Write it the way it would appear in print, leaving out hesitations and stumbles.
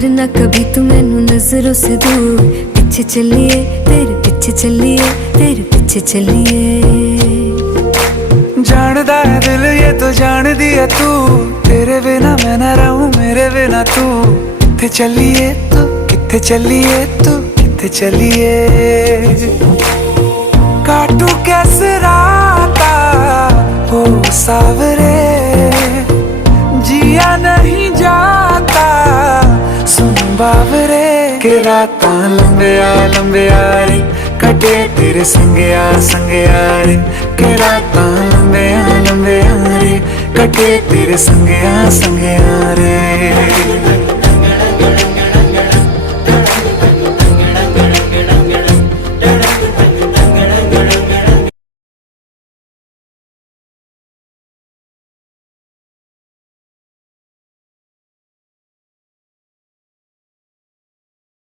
करना कभी तू मैनू नजरों से दूर। पीछे चलिए तेरे पीछे चलिए, तेरे पीछे चलिए। जानदा है दिल ये तो जान दिया तू, तेरे बिना मैं ना रहूं मेरे बिना तू। किथे चलिए तू, किथे चलिए तू, किथे चलिए। काटू कैसे राता हो सावरे, जिया नहीं जाता सुन बावरे। के रातां लंबिया लंबिया रे, कटे तेरे संगया संगया रे। के रातां लंबिया लंबिया रे, कटे तेरे संगया संगया रे।